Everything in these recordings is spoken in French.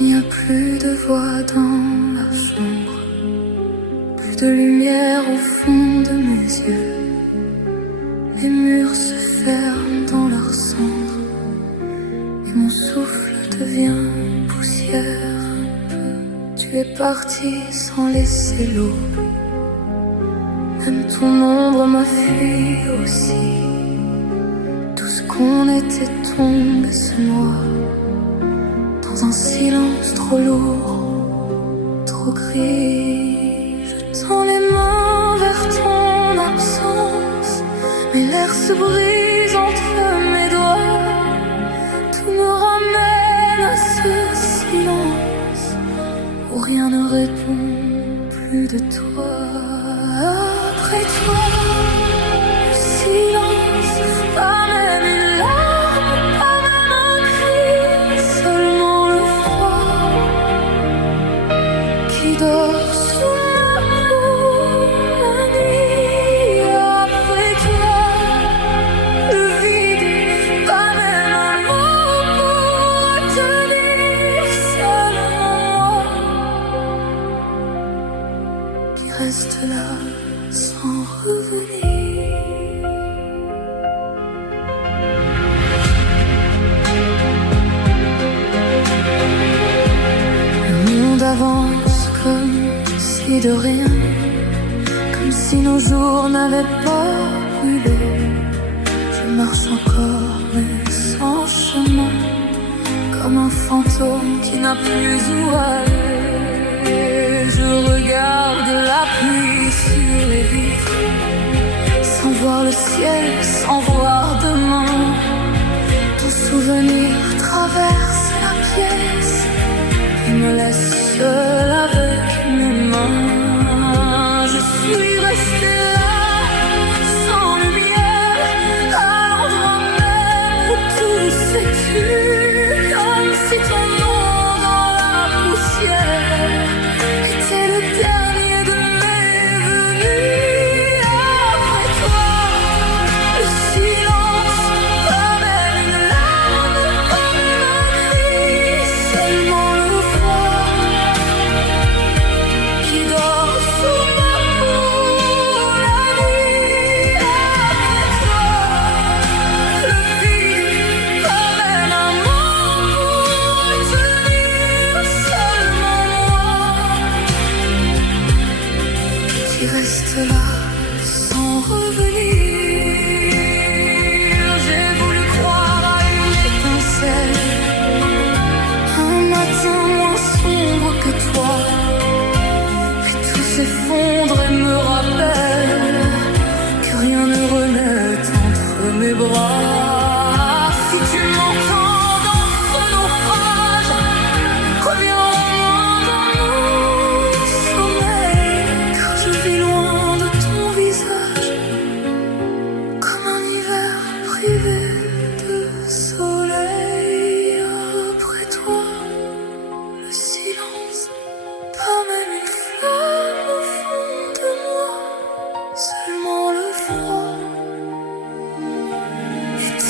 Il n'y a plus de voix dans la chambre, plus de lumière au fond de mes yeux. Les murs se ferment dans leur cendre et mon souffle devient poussière un peu. Tu es parti sans laisser l'aube, même ton ombre m'a fui aussi. Tout ce qu'on était tombe et se noie dans un silence trop lourd, trop gris. Je tends les mains vers ton absence, mais l'air se brise entre mes doigts. Tout me ramène à ce silence où rien ne répond plus de toi. Après toi, le silence, pas même une larme, pas même un cri, seulement le froid qui dort sous ma peau la nuit. Après toi, le vide, pas même un mot pour tenir, seulement moi qui reste là sans revenir. Le monde avance comme si de rien, comme si nos jours n'avaient pas brûlé. Je marche encore mais sans chemin, comme un fantôme qui n'a plus où aller. Je regarde la pluie sur les vitres, sans voir le ciel, sans voir demain. Ton souvenir traverse la pièce et me laisse seul avec mes mains. Je suis restée là, sans lumière, à l'endroit même où tout s'est tu, comme si ton nom dans la poussière était le dernier de mes venus. Après toi, le silence, pas même une larme, pas même un cri, seulement le froid qui dort sous ma peau la nuit. Après toi, le vide, pas même un mot pour tenir, seulement moi qui reste là sans revenir. J'ai voulu croire à une étincelle, un matin moins sombre que toi, puis tout s'effondre et me rappelle que rien ne renaît entre mes bras. Si tu m'entends dans ce naufrage, reviens au moins dans mon sommeil, car je vis loin de ton visage, comme un hiver privé de soleil. Après toi, le silence, pas même une flamme au fond de moi, seulement le froid. Et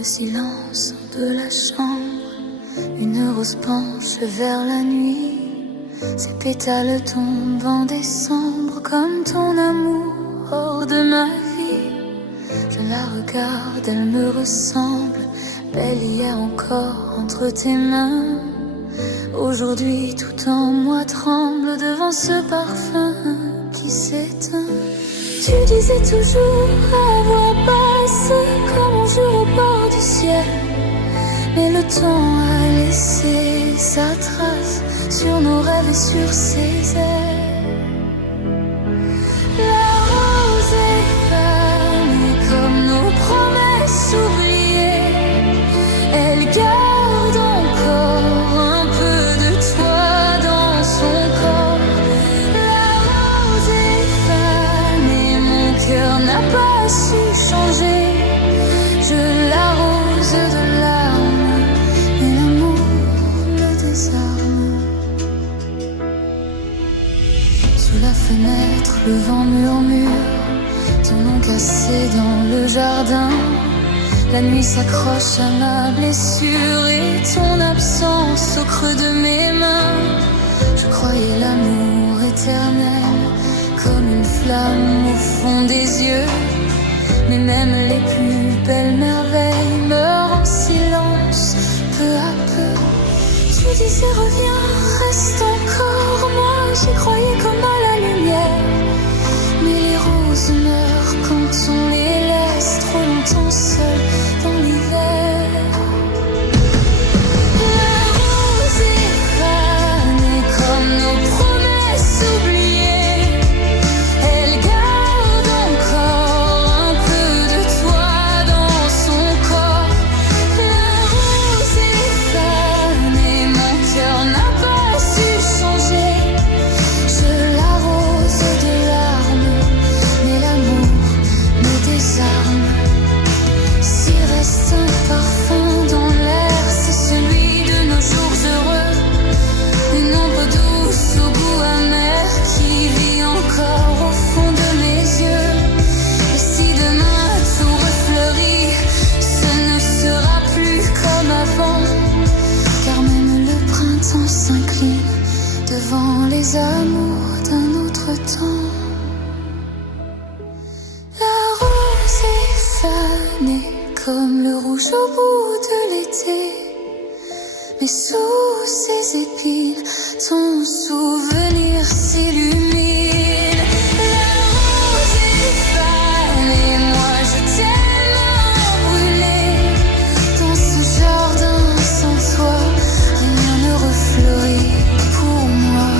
le silence de la chambre, une rose penche vers la nuit. Ses pétales tombent en décembre comme ton amour hors de ma vie. Je la regarde, elle me ressemble, belle hier encore entre tes mains. Aujourd'hui tout en moi tremble devant ce parfum qui s'éteint. Tu disais toujours à voix basse comme un jour au bord du ciel, mais le temps a laissé sa trace sur nos rêves et sur ses ailes. La rose est fanée comme nos promesses oubliées. Elle garde encore un peu de toi dans son corps. La rose est fanée, mon cœur n'a pas su changer. Je l'arrose de larmes et l'amour me désarme. Sous la fenêtre, le vent murmure ton nom cassé dans le jardin. La nuit s'accroche à ma blessure et ton absence au creux de mes mains. Je croyais l'amour éternel comme une flamme au fond des yeux, mais même les plus belles merveilles meurent en silence peu à peu. Tu disais reviens, reste encore. Moi j'y croyais comme à la lumière, mais les roses meurent quand on les laisse trop longtemps seules dans l'hiver. La rose est fanée comme nos promesses oubliées. Elle garde encore un peu de toi dans son corps. La rose est fanée, mon cœur n'a pas su changer. Je l'arrose de larmes, mais l'amour me désarme. S'il reste un parfum dans l'air, c'est celui de nos jours heureux. Une ombre douce au goût amer qui vit encore au fond de mes yeux. Et si demain tout refleurit, ce ne sera plus comme avant, car même le printemps s'incline devant les amours d'un autre temps. La rose est fanée comme le rouge au bout de l'été, mais sous ses épines, ton souvenir s'illumine. La rose est fanée, moi je t'aime brûlé. Dans ce jardin sans toi, rien ne refleurit pour moi.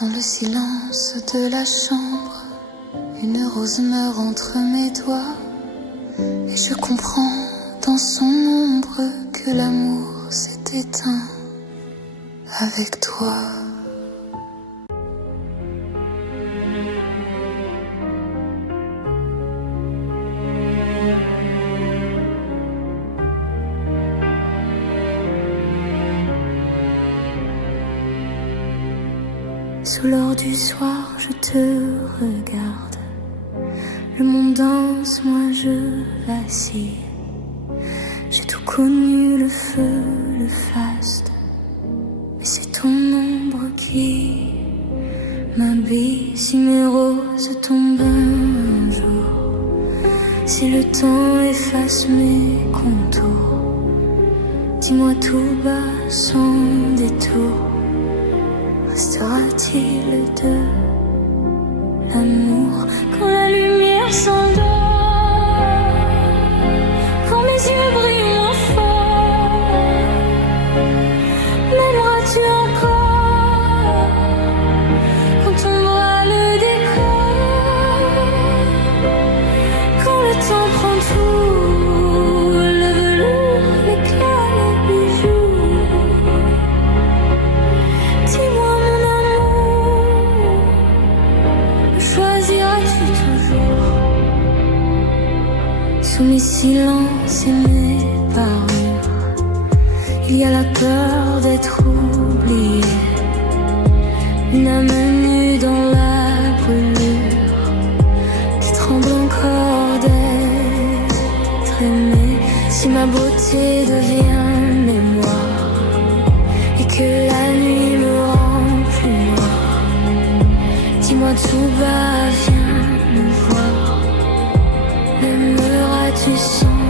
Dans le silence de la chambre, une rose meurt entre mes doigts, et je comprends dans son ombre que l'amour s'est éteint avec toi. Sous l'or du soir, je te regarde. Le monde danse, moi je vacille. J'ai tout connu, le feu, le faste, mais c'est ton ombre qui m'habille. Si mes roses tombent un jour, si le temps efface mes contours, dis-moi tout bas sans détour, restera-t-il de l'amour quand la lumière s'endort, quand mes yeux brillent moins fort? M'aimeras-tu encore quand tombera le décor, quand le temps prend tout, le velours, l'éclat, les bijoux? Dis-moi mon amour, choisiras-tu toujours sous mes silences et mes parures? Il y a la peur d'être oublié, une âme nue dans la brûlure qui tremble encore d'être aimée. Si ma beauté devient mémoire et que la nuit me rend plus noire, dis-moi tout bas, viens me voir. M'aimeras-tu sans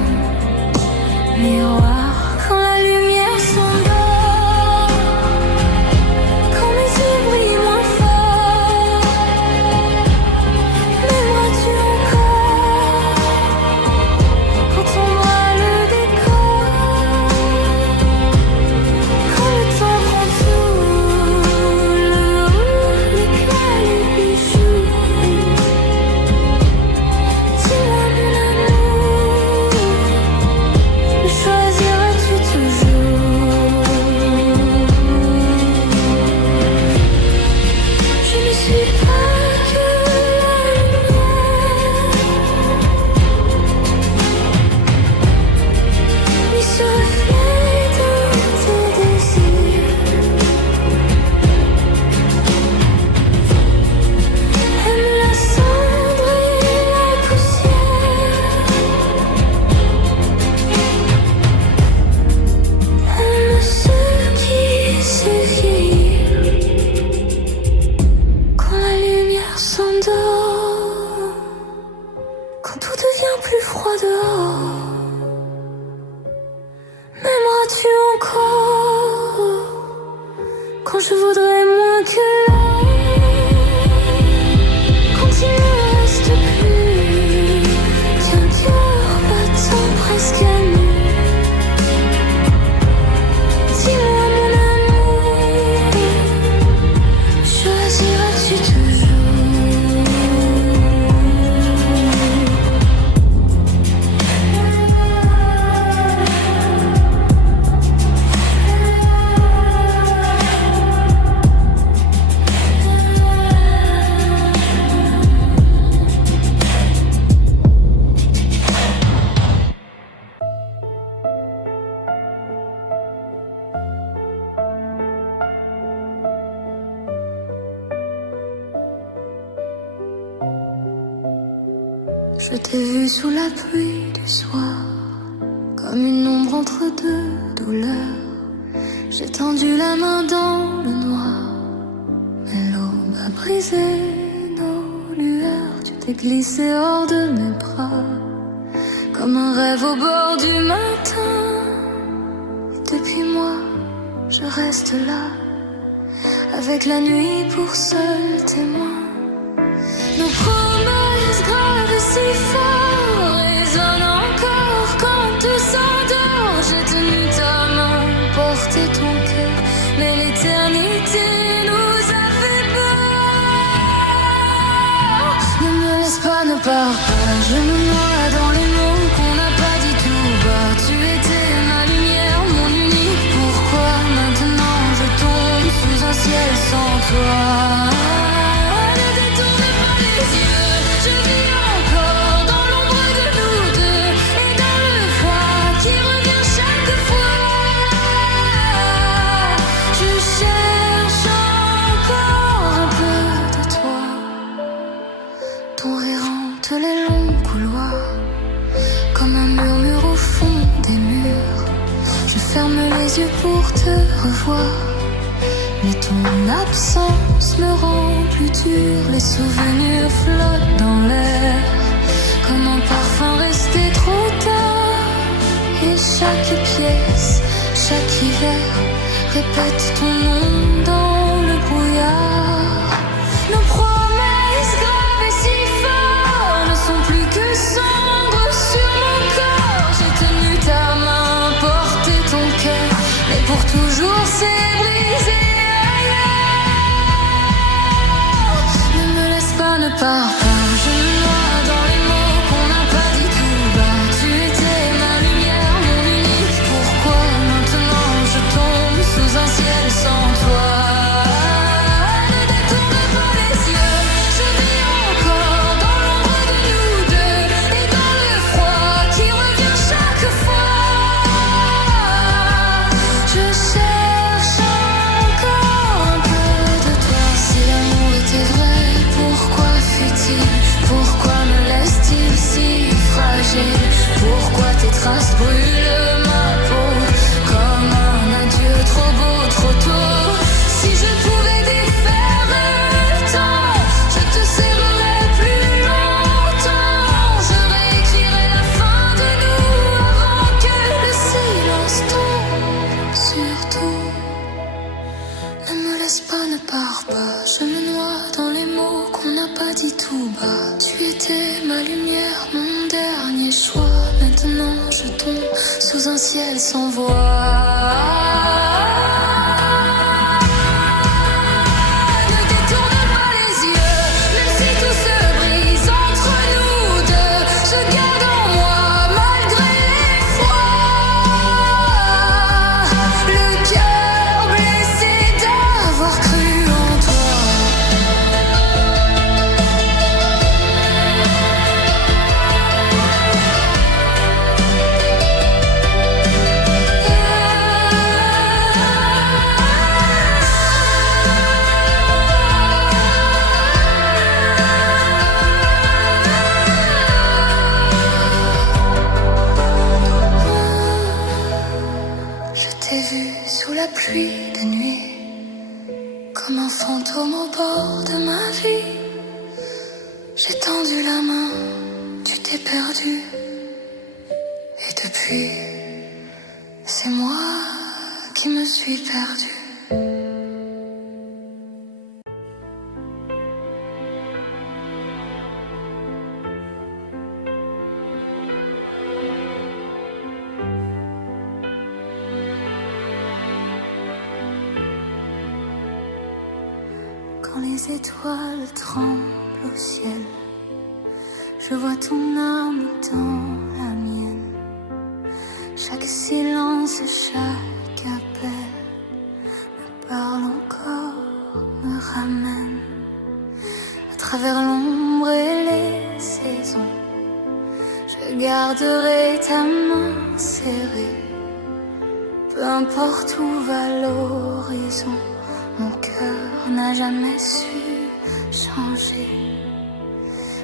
miroir? Quand la lumière s'endort, quand mes yeux brillent moins fort, m'aimeras-tu encore? Quand tombera le décor, quand le temps prend tout l'éclat, les bijoux, dis-moi mon amour, me choisiras-tu toujours? Je ne suis pas que la lumière, ni ce reflet de tes désirs. Aime la cendre et la poussière, aime ceux qui se vieillir. Quand la lumière s'endort, quand tout devient plus froid dehors, m'aimeras-tu encore? Quand je voudrais moins que l'air, quand il ne reste plus qu'un cœur battant presque à nu, dis-moi mon amour, choisiras-tu toujours? Je t'ai vu sous la pluie du soir, comme une ombre entre deux douleurs. J'ai tendu la main dans le noir, mais l'aube a brisé nos lueurs. Tu t'es glissé hors de mes bras, comme un rêve au bord du matin. Et depuis moi, je reste là, avec la nuit pour seul témoin. Nos promesses graves et si fort résonnent encore quand tout s'endort. J'ai tenu ta main, porté ton cœur, mais l'éternité nous a fait peur. Ne me laisse pas, ne pars pas, je me noie dans les mots qu'on n'a pas dit tout bas. Tu étais ma lumière, mon unique. Pourquoi maintenant je tombe sous un ciel sans toi? Je vis encore dans l'ombre de nous deux et dans le froid qui revient chaque fois. Je cherche encore un peu de toi. Ton rire hante les longs couloirs, comme un murmure au fond des murs. Je ferme les yeux pour te revoir, mais ton absence me rend plus dur. Les souvenirs flottent dans l'air, comme un parfum resté trop tard. Et chaque pièce, chaque hiver, répète ton nom dans le brouillard. Nos promesses graves et si fortes ne sont plus que cendres sur mon corps. J'ai tenu ta main, porté ton cœur, mais pour toujours c'est brisé. Ne pars pas, je me noie dans les mots qu'on n'a pas dit tout bas. Tu étais ma lumière, mon unique. Pourquoi maintenant je tombe sous un ciel sans toi? Ne détourne pas les yeux, je vis encore dans l'ombre de nous deux et dans le froid qui revient chaque fois. surtout, ne me laisse pas, ne pars pas. Je me noie dans les mots qu'on n'a pas dit tout bas. Tu étais ma lumière, mon dernier choix. Maintenant je tombe sous un ciel sans voix. Pluie de nuit, comme un fantôme au bord de ma vie. J'ai tendu la main, tu t'es perdu. Et depuis, c'est moi qui me suis perdue. Quand les étoiles tremblent au ciel, je vois ton âme dans la mienne. Chaque silence, chaque appel me parle encore, me ramène à travers l'ombre et les saisons. Je garderai ta main serrée, peu importe où va l'horizon. Mon cœur n'a jamais su changer,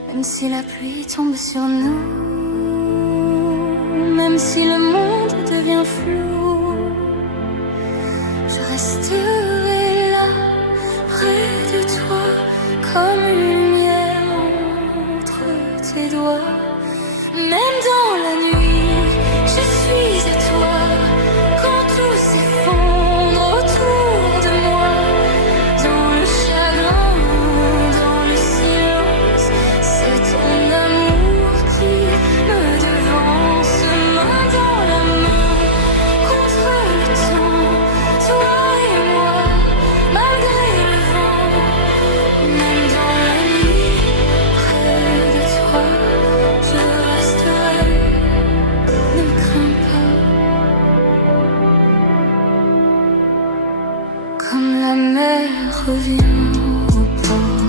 même si la pluie tombe sur nous, même si le monde devient flou. Je resterai là, près de toi, comme une lumière entre tes doigts. Même dans la nuit, je suis à toi, quand tout s'effondre autour de moi. Reviens au port,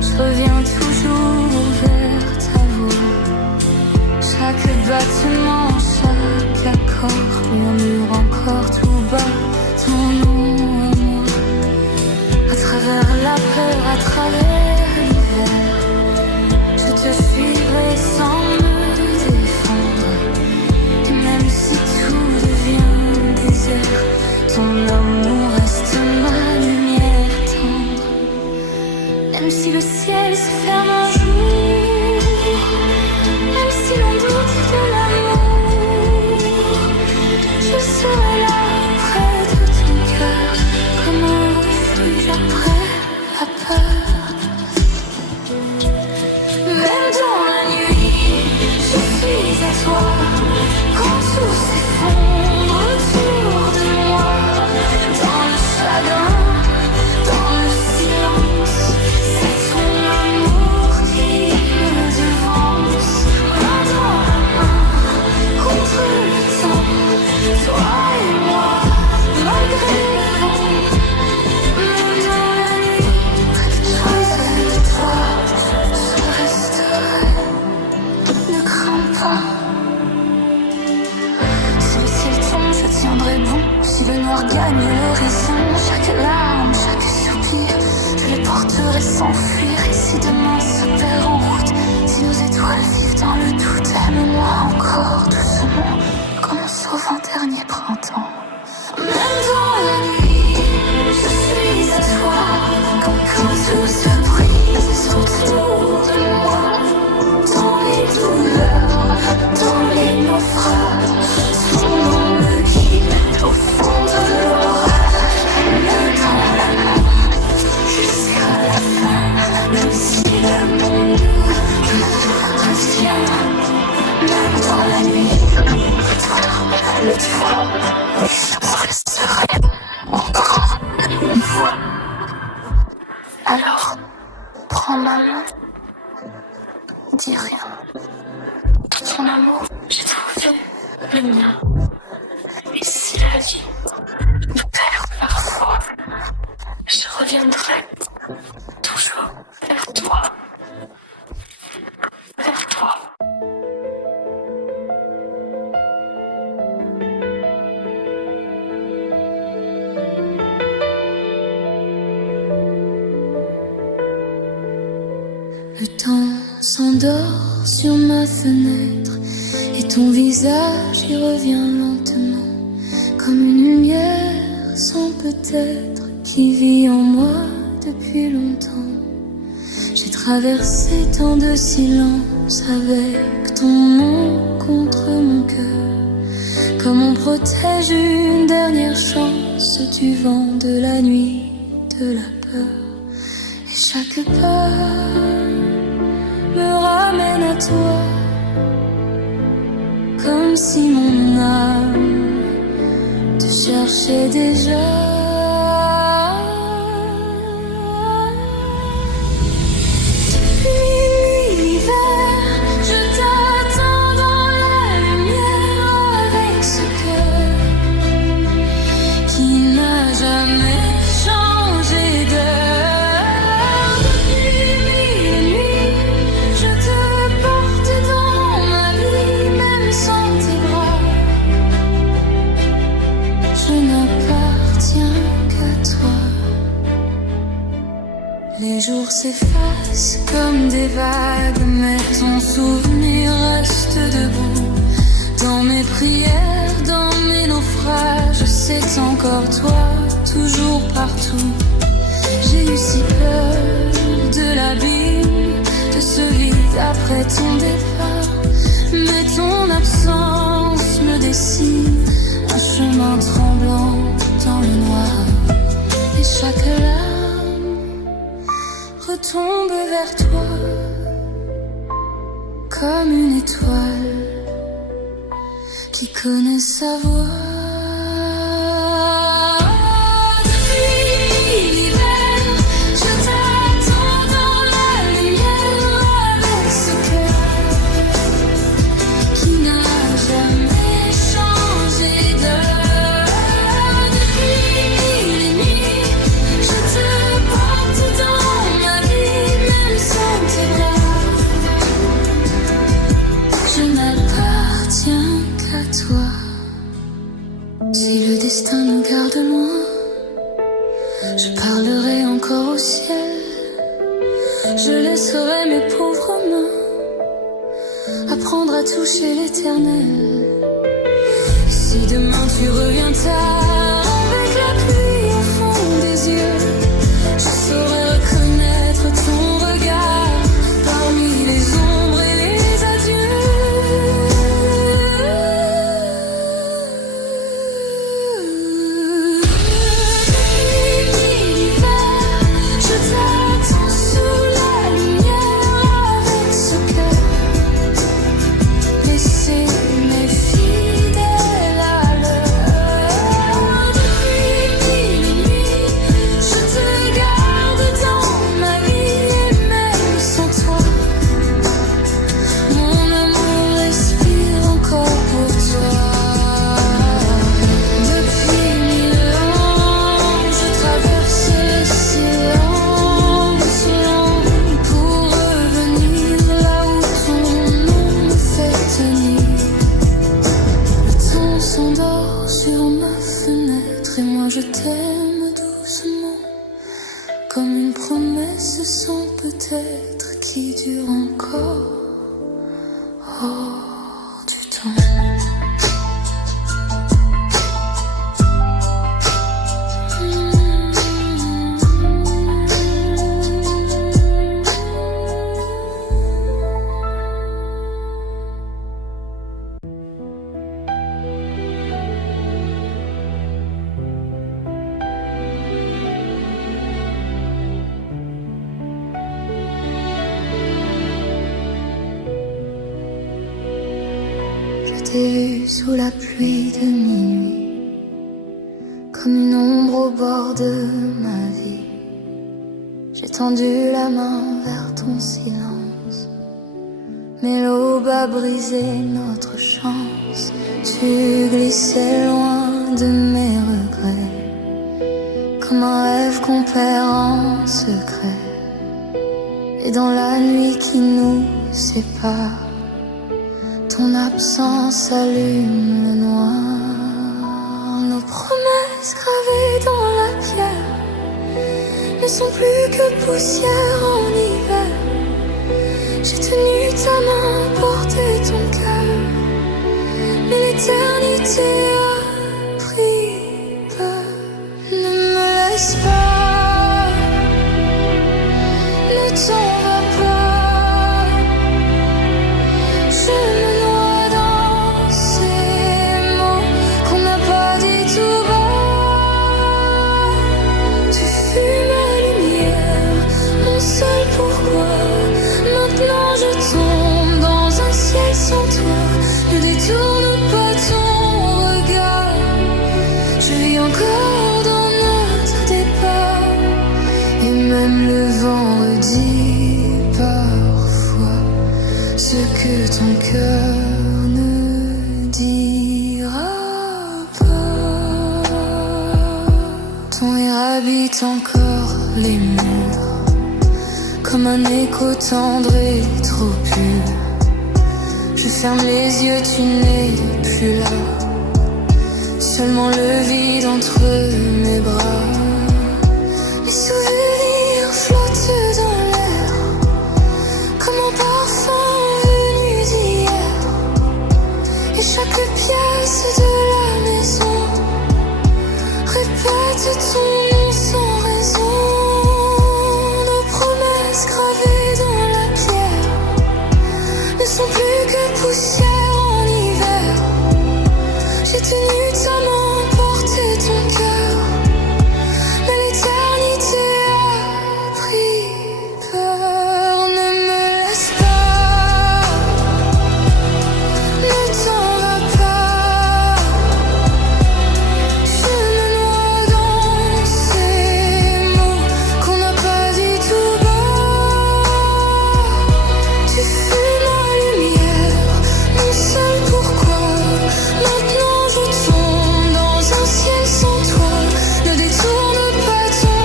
je reviens toujours vers ta voix. Chaque battement, chaque accord murmure encore tout bas ton nom à moi. À travers la peur, à travers l'hiver, je te suivrai sans me défendre. Et même si tout devient désert, ton amour reste ma lumière. Même si le ciel se ferme un jour, même si l'on doute de l'amour, je serai là près de ton cœur, comme un refuge après la peur. Même dans la nuit, je suis à toi, quand tout s'effondre autour de moi, dans le chagrin. Si le noir gagne l'horizon, chaque larme, chaque soupir, je les porterai sans fuir. Et si demain se perd en route, si nos étoiles vivent dans le doute, aime-moi encore doucement, comme on sauve un dernier printemps. Même dans la nuit, je suis à toi, quand tout se brise autour de moi, dans les douleurs, dans les naufrages, son nom me guide au fond de Parfois, je reviendrai toujours vers toi. Vers toi. Le temps s'endort sur ma fenêtre et ton visage y revient lentement, comme une lumière sans peut-être qui vit en moi depuis longtemps. J'ai traversé tant de silence avec ton nom contre mon cœur, comme on protège une dernière chance du vent, de la nuit, de la peur. Et chaque pas me ramène à toi, comme si mon âme te cherchait déjà. Depuis l'hiver, je t'attends dans la lumière avec ce cœur qui n'a jamais changé d'heure. Depuis mille nuits, je te porte dans ma vie, même sans tes bras. Je n'appartiens qu'à toi. Les jours s'effacent comme des vagues, mais ton souvenir reste debout. Dans mes prières, dans mes naufrages, c'est encore toi, toujours partout. J'ai eu si peur de l'abîme, de ce vide après ton départ, mais ton absence me dessine un chemin tremblant dans le noir. Et chaque larme retombe vers toi, comme une étoile qui connaît sa voix. Depuis l'hiver, je t'attends dans la lumière avec ce cœur qui n'a jamais changé d'heure. Depuis mille nuits, je te porte dans ma vie, même sans tes bras. Je n'appartiens qu'à toi. Si le destin nous garde loin, je parlerai encore au ciel. Je laisserai mes pauvres mains apprendre à toucher l'éternel. Si demain tu reviens tard avec la pluie au fond des yeux, je saurai reconnaître ton regard parmi les ombres et les adieux. Depuis l'hiver, je t'attends sous la lumière avec ce cœur blessé mais fidèle à l'heure. Depuis mille nuits, je te garde dans ma vie, et même sans toi, mon amour respire encore pour toi. Depuis mille ans, je traverse le silence lent pour revenir là où ton nom me fait tenir. Le temps s'endort sur ma fenêtre et moi je t'aime doucement, comme une promesse sans peut-être qui dure encore hors du temps. Je t'ai vu sous la pluie de minuit, comme une ombre au bord de ma vie. J'ai tendu la main vers ton silence, mais l'aube a brisé notre chance. Tu glissais loin de mes regrets, comme un rêve qu'on perd en secret. Et dans la nuit qui nous sépare, ton absence allume le noir. Nos promesses gravées dans la pierre ne sont plus que poussière en hiver. J'ai tenu ta main, porté ton cœur, mais l'éternité a pris peur. Ne me laisse pas, ne t'en va pas. Je me noie dans ces mots qu'on n'a pas dit tout bas. Tu fus ma lumière, mon seul pourquoi. Maintenant je tombe dans un ciel sans toi. Ne détourne pas ton regard. Je vis encore dans notre départ. Et même le vent redit parfois ce que ton cœur ne dira pas. Ton air habite encore les murs, comme un écho tendre et trop pur. Je ferme les yeux, tu n'es plus là. Seulement le vide entre mes bras. Les souvenirs flottent dans l'air, comme un parfum venu d'hier. Et chaque pièce de la maison répète ton nom sans raison. Gravés dans la pierre ne sont plus que poussière en hiver. J'ai tenu ta main, porté ton cœur, mais l'éternité a pris peur. Ne me laisse pas, ne t'en va pas. Je me noie dans ces mots qu'on n'a pas dit tout bas. Tu fus ma lumière, mon seul pourquoi. Maintenant je tombe dans un ciel sans toi. Ne détourne pas ton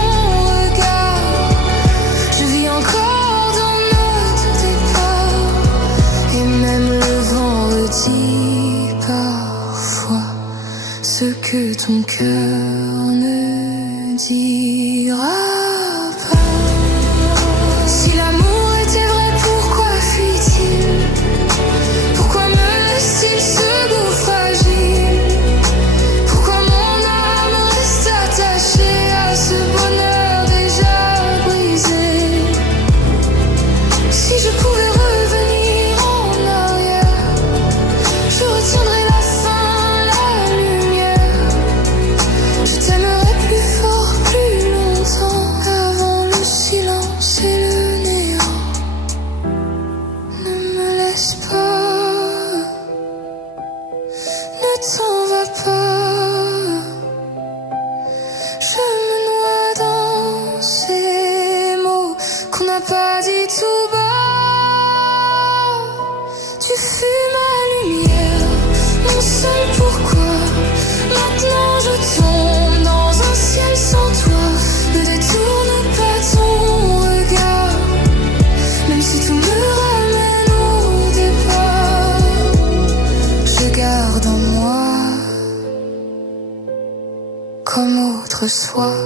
regard. Je vis encore dans notre départ. Et même le vent redit parfois ce que ton cœur ne dira pas. Si l'amour était vrai, pourquoi fuit-il? Pourquoi me laisse-t-il ce goût fragile? Pourquoi mon âme reste attachée à ce bonheur déjà brisé? Si je pouvais revenir en arrière, je retiendrais la fin, la lumière. Je t'aimerais plus fort, plus longtemps, avant le silence et le néant. Ne me laisse pas, ne t'en va pas. Je me noie dans ces mots qu'on n'a pas dit tout bas. Tu fus ma lumière, mon seul pourquoi. Maintenant je tombe dans un ciel sans toi. Ne détourne pas ton regard, même si tout me ramène au départ. Je garde en moi, comme autrefois,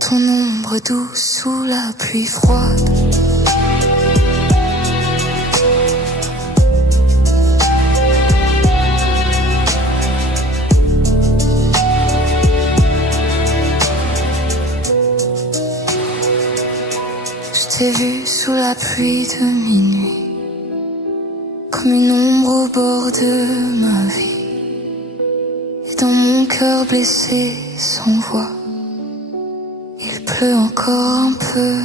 ton ombre douce sous la pluie froide. Je t'ai vu sous la pluie de minuit, comme une ombre au bord de ma vie. Et dans mon cœur blessé sans voix, il pleut encore un peu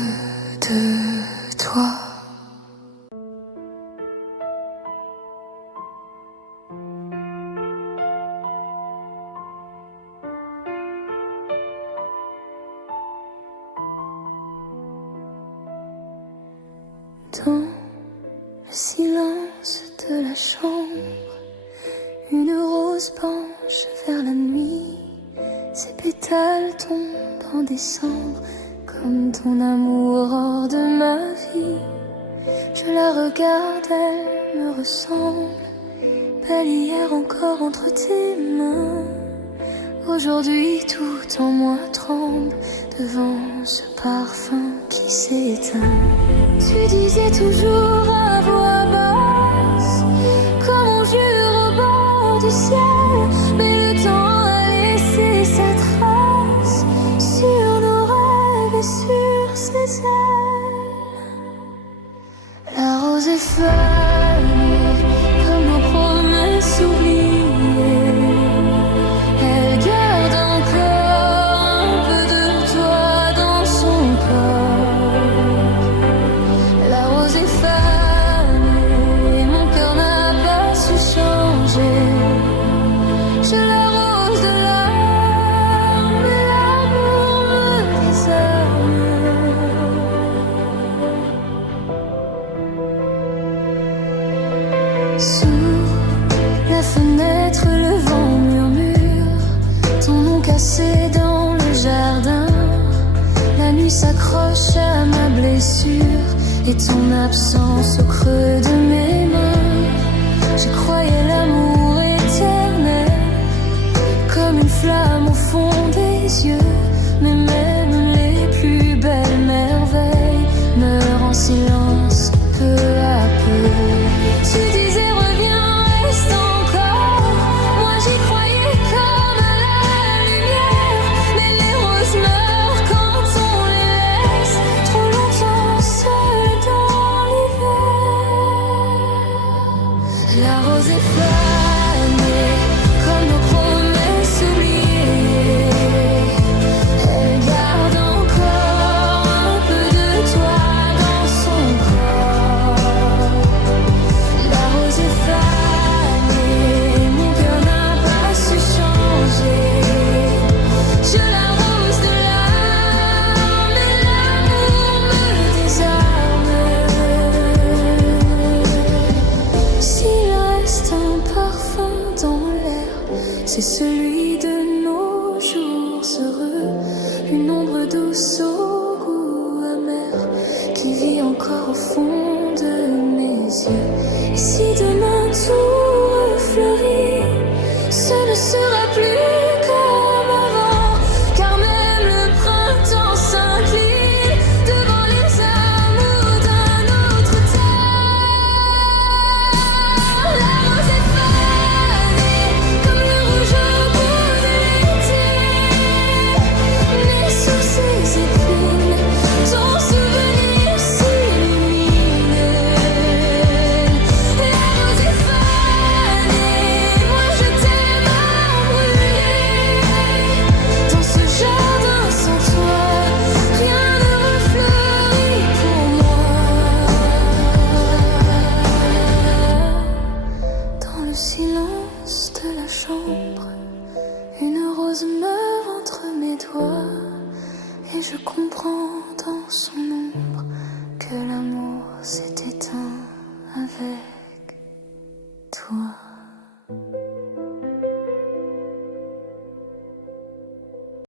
de toi. Dans le silence de la chambre, une rose penche vers la Ses pétales tombent en décembre, comme ton amour hors de ma vie. Je la regarde, elle me ressemble, belle hier encore entre tes mains. Aujourd'hui tout en moi tremble devant ce parfum qui s'éteint. Tu disais toujours à voix basse, comme on jure au bord du ciel, mais le temps a laissé sa trace sur nos rêves et sur ses ailes. La rose est fanée comme nos promesses oubliées. Elle garde encore un peu de toi dans son corps. La rose est fanée, mon cœur n'a pas su changer. Je l'arrose de larmes, mais l'amour me désarme. Sous la fenêtre, le vent murmure ton nom cassé dans le jardin. La nuit s'accroche à ma blessure et ton absence au creux de mes mains. Je croyais l'amour éternel, comme une flamme au fond des yeux, mais même les plus belles merveilles meurent en silence peu à peu. Tu disais reviens, reste encore. Moi j'y croyais comme à la lumière, mais les roses meurent quand on les laisse trop longtemps seules dans l'hiver. La rose est fanée comme nos promesses oubliées. Elle garde encore un peu de toi dans son corps. La rose est fanée, mon cœur n'a pas su changer. Je l'arrose de larmes, mais l'amour me désarme. S'il reste un parfum dans l'air, c'est celui de nos jours heureux. Une ombre douce au goût amer qui vit encore au fond de mes yeux. Et si demain tout fleurit, ce ne sera plus comme avant, car même le printemps s'incline devant les amours d'un autre temps. La rose est fanée comme le rouge au bout de l'été, mais sous ses épines, ton souvenir s'illumine. La rose est fanée, moi je t'aime à brûler. Dans ce jardin sans toi, rien ne refleurit pour moi. Dans le silence de la chambre, une rose meurt entre mes doigts, et je comprends dans son ombre que l'amour s'est éteint.